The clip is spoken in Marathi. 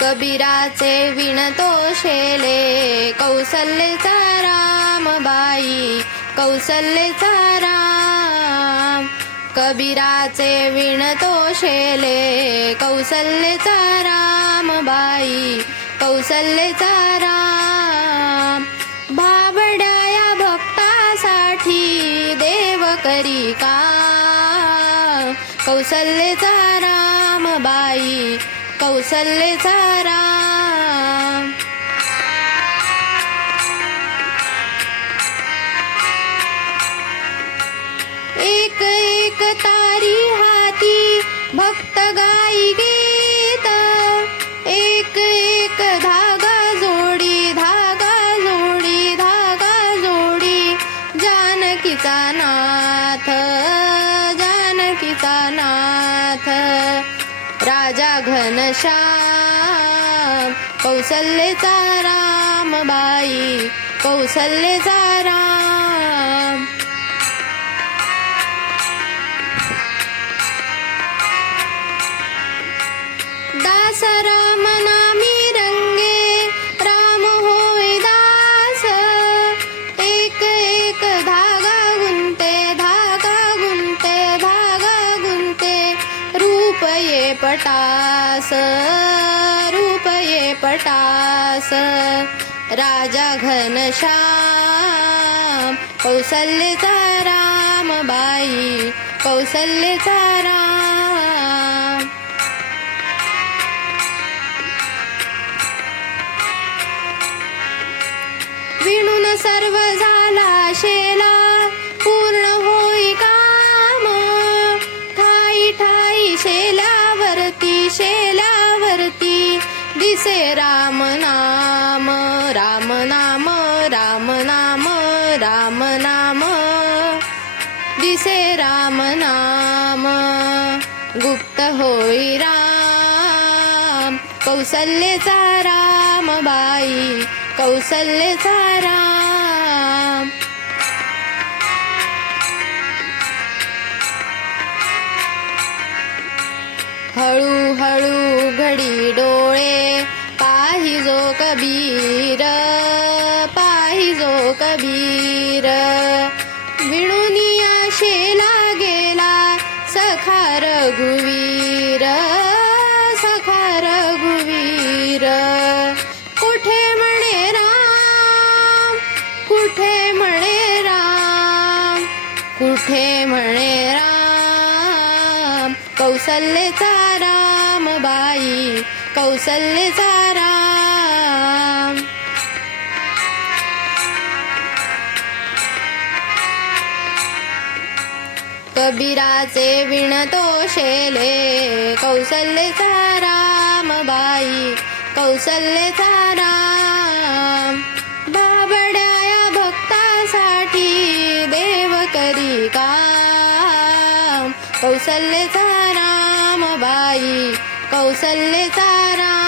कबीराचे विणतो शेले कौसल्याचा रामबाई कौसल्याचा राम कबीराचे विणतो शेले कौसल्याचा रामबाई कौसल्याचा राम भाबड्या या भक्तासाठी देव करी काम कौसल्याचा रामबाई कौसल्याचा राम एक एक तारी हाती भक्त गाई गीत एक एक धागा जोडी धागा जोडी धागा जोडी जानकीचा नाथ जानकीचा नाथ राजा घनश्याम कौसल्याचा रामबाई कौसल्याचा राम दास राम नामी रंगे राम होय दास एक एक धागा गुंते धागा गुंते धागा गुंते रूप ये पटास रूप ये पटास राजा घनश्याम कौसल्याचा रामबाई कौसल्याचा राम विणून सर्व झाला शेला पूर्ण होई काम ठाई ठाई शेल्यावरती शेल्यावरती दिसे राम नाम राम नाम राम नाम राम नाम दिसे राम नाम गुप्त होई राम कौसल्याचा रामबाई कौसल्याचा राम हळू हळू घडी डोळे पाहिजो कबीर पाहिजो कबीर विणुनिया शेला गेला सखा रघुवीर सखा रघुवीर कुठे म्हणे राम कुठे म्हणे राम कुठे म्हणे राम कौसल्याचा रामबाई कौसल्याचा राम कबीराचे विणतो शेले कौसल्याचा रामबाई कौसल्याचा राम भाबड्या या भक्तासाठी देव करी काम कौसल्याचा रामबाई कौसल्याचा राम